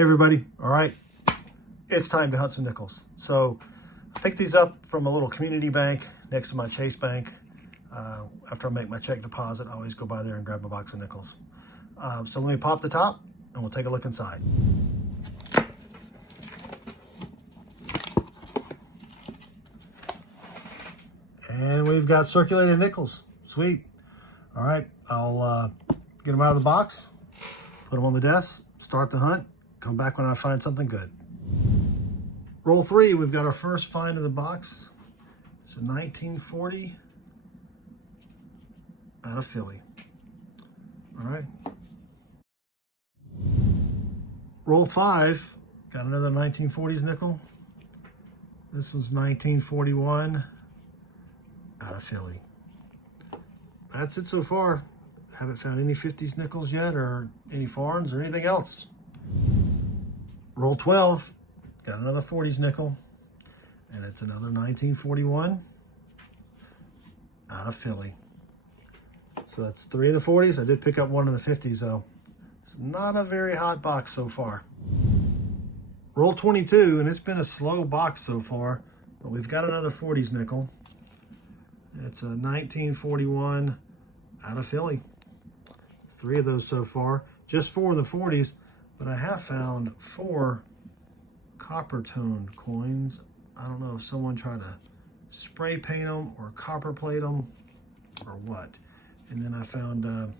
Hey everybody, all right, it's time to hunt some nickels. So I picked these up from a little community bank next to my Chase bank. After I make my check deposit, I always go by there and grab a box of nickels. So let me pop the top and we'll take a look inside. And we've got circulated nickels, sweet. All right, I'll get them out of the box, put them on the desk, start the hunt, come back when I find something good. Roll 3, we've got our first find of the box. It's a 1940 out of Philly. All right. Roll 5, got another 1940s nickel. This one's 1941 out of Philly. That's it so far. Haven't found any 50s nickels yet, or any foreigns or anything else. Roll 12, got another 40s nickel, and it's another 1941 out of Philly. So that's 3 of the 40s. I did pick up one of the 50s though. It's not a very hot box so far. Roll 22, and it's been a slow box so far, but we've got another 40s nickel. It's a 1941 out of Philly. 3 of those so far, just 4 of the 40s, but I have found 4 copper toned coins. I don't know if someone tried to spray paint them or copper plate them or what. And then I found a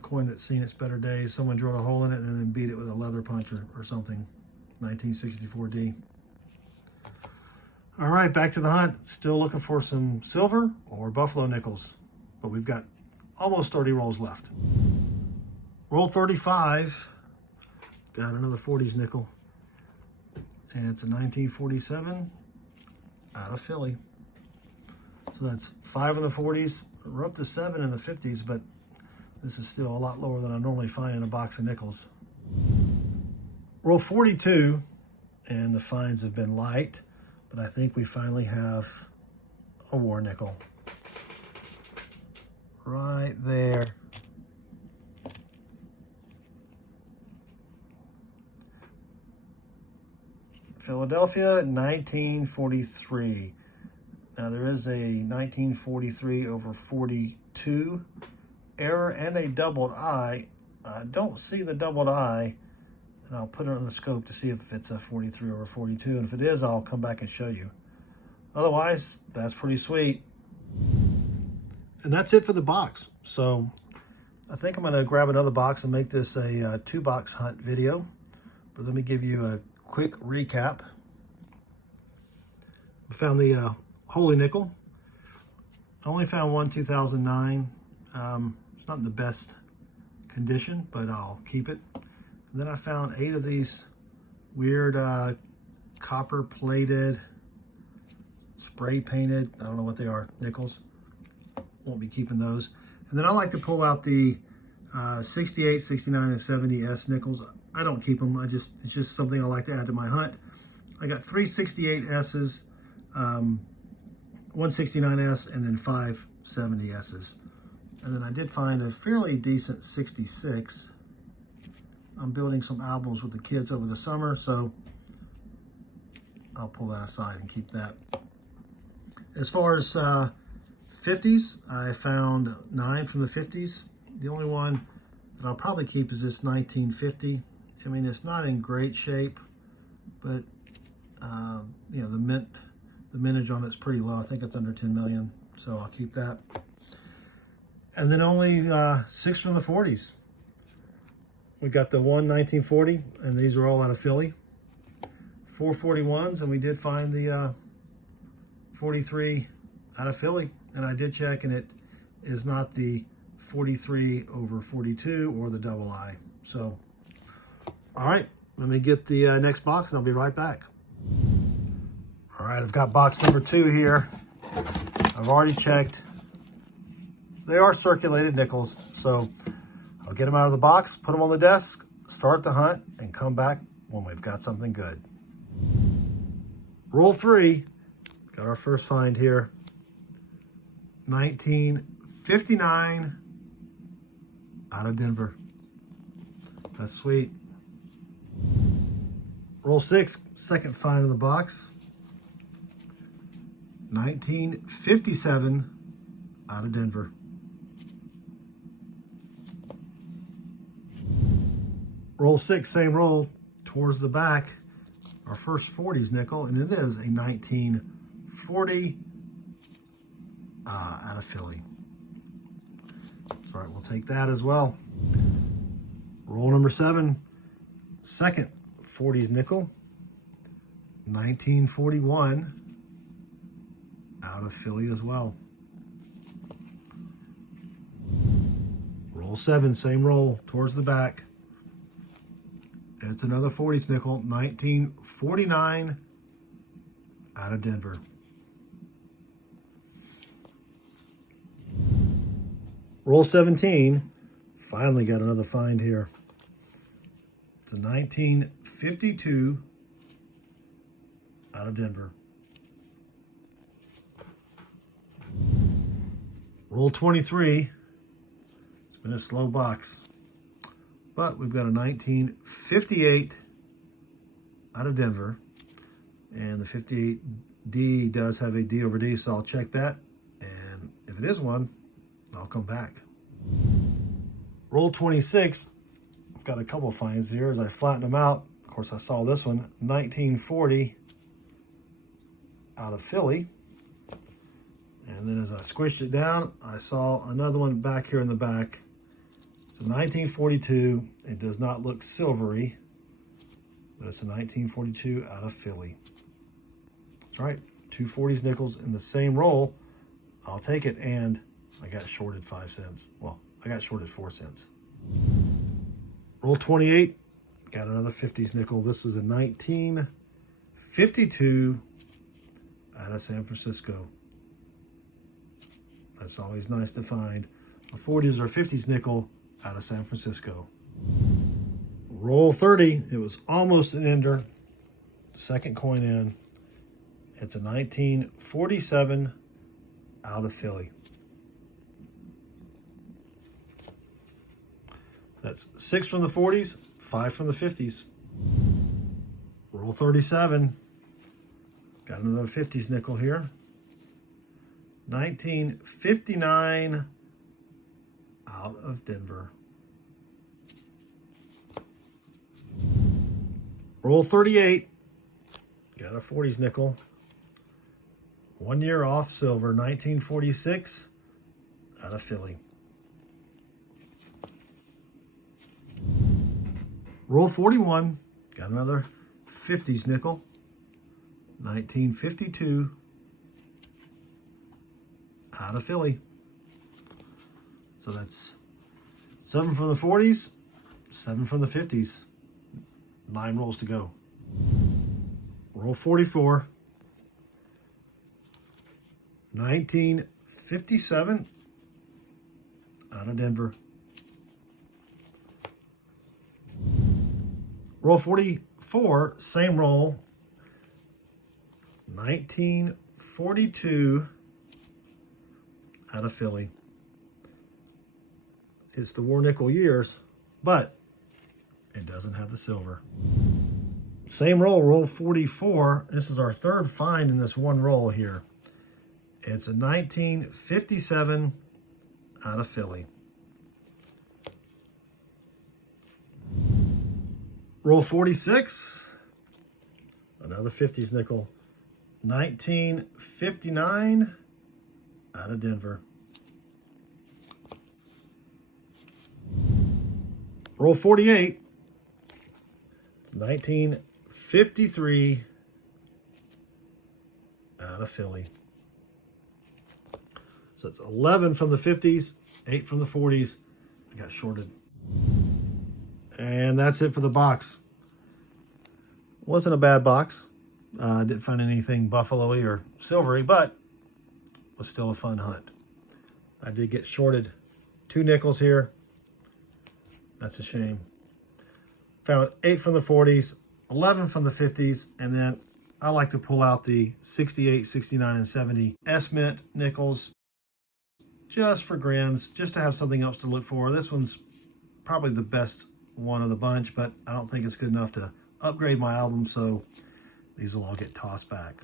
coin that's seen its better days. Someone drilled a hole in it and then beat it with a leather puncher or something. 1964D. All right, back to the hunt. Still looking for some silver or buffalo nickels, but we've got almost 30 rolls left. Roll 35, got another 40s nickel, and it's a 1947 out of Philly. So that's 5 in the 40s. We're up to 7 in the 50s, but this is still a lot lower than I normally find in a box of nickels. Roll 42, and the finds have been light, but I think we finally have a war nickel. Right there. Philadelphia, 1943. Now there is a 1943 over 42 error and a doubled I. I don't see the doubled I, and I'll put it on the scope to see if it's a 43 over 42. And if it is, I'll come back and show you. Otherwise, that's pretty sweet. And that's it for the box. So I think I'm going to grab another box and make this a 2-box hunt video. But let me give you a quick recap. I found the Holy Nickel. I only found one 2009. It's not in the best condition, but I'll keep it. And then I found 8 of these weird copper plated, spray painted, I don't know what they are, nickels. Won't be keeping those. And then I like to pull out the 68, 69, and 70S nickels. I don't keep them. It's just something I like to add to my hunt. I got 3 68S's, 1 69S, and then 5 70S's. And then I did find a fairly decent 66. I'm building some albums with the kids over the summer, so I'll pull that aside and keep that. As far as 50s, I found 9 from the 50s. The only one that I'll probably keep is this 1950. I mean, it's not in great shape, but you know, the mintage on it's pretty low. I think it's under 10 million, so I'll keep that. And then only 6 from the 40s. We got the one 1940, and these are all out of Philly. 4 41s, and we did find the 43 out of Philly. And I did check, and it is not the 43 over 42 or the double I. So, all right, let me get the next box, and I'll be right back. All right, I've got box number 2 here. I've already checked. They are circulated nickels, so I'll get them out of the box, put them on the desk, start the hunt, and come back when we've got something good. Roll 3, got our first find here. 1959 out of Denver. That's sweet. Roll 6, second find in the box. 1957 out of Denver. Roll 6, same roll, towards the back. Our first 40s nickel, and it is a 1940 out of Philly. That's right, we'll take that as well. Roll number 7, second 40s nickel, 1941 out of Philly as well. Roll 7, same roll, towards the back. It's another 40s nickel, 1949 out of Denver. Roll 17, finally got another find here. It's a 1952 out of Denver. Roll 23, it's been a slow box. But we've got a 1958 out of Denver. And the 58D does have a D over D, so I'll check that. And if it is one, I'll come back. Roll 26. I've got a couple of finds here as I flatten them out. Of course, I saw this one, 1940 out of Philly. And then as I squished it down, I saw another one back here in the back. It's a 1942. It does not look silvery, but it's a 1942 out of Philly. That's right, 2 40s nickels in the same roll. I'll take it, and I got shorted 5 cents. Well, I got shorted 4 cents. Roll 28, got another 50s nickel. This is a 1952 out of San Francisco. That's always nice to find. A 40s or 50s nickel out of San Francisco. Roll 30, it was almost an ender. Second coin in. It's a 1947 out of Philly. That's 6 from the 40s, 5 from the 50s. Roll 37, got another 50s nickel here. 1959 out of Denver. Roll 38, got a 40s nickel. 1 year off silver, 1946 out of Philly. Roll 41, got another 50s nickel. 1952 out of Philly. So that's 7 from the 40s, 7 from the 50s. 9 rolls to go. Roll 44. 1957 out of Denver. Roll 44, same roll. 1942 out of Philly. It's the war nickel years, but it doesn't have the silver. Same roll, roll 44. This is our third find in this one roll here. It's a 1957 out of Philly. Roll 46. Another 50s nickel. 1959 out of Denver. Roll 48. 1953 out of Philly. So it's 11 from the 50s, 8 from the 40s. I got shorted. And that's it for the box. Wasn't a bad box. Didn't find anything buffalo-y or silvery, but was still a fun hunt. I did get shorted 2 nickels here. That's a shame. Found 8 from the 40s, 11 from the 50s, and then I like to pull out the 68, 69, and 70 S-Mint nickels just for grins, just to have something else to look for. This one's probably the best one of the bunch, but I don't think it's good enough to upgrade my album, so these will all get tossed back.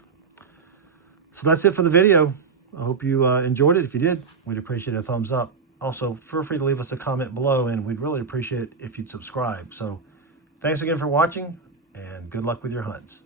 So that's it for the video. I hope you enjoyed it. If you did, we'd appreciate a thumbs up. Also, feel free to leave us a comment below, and we'd really appreciate it if you'd subscribe. So thanks again for watching, and good luck with your hunts.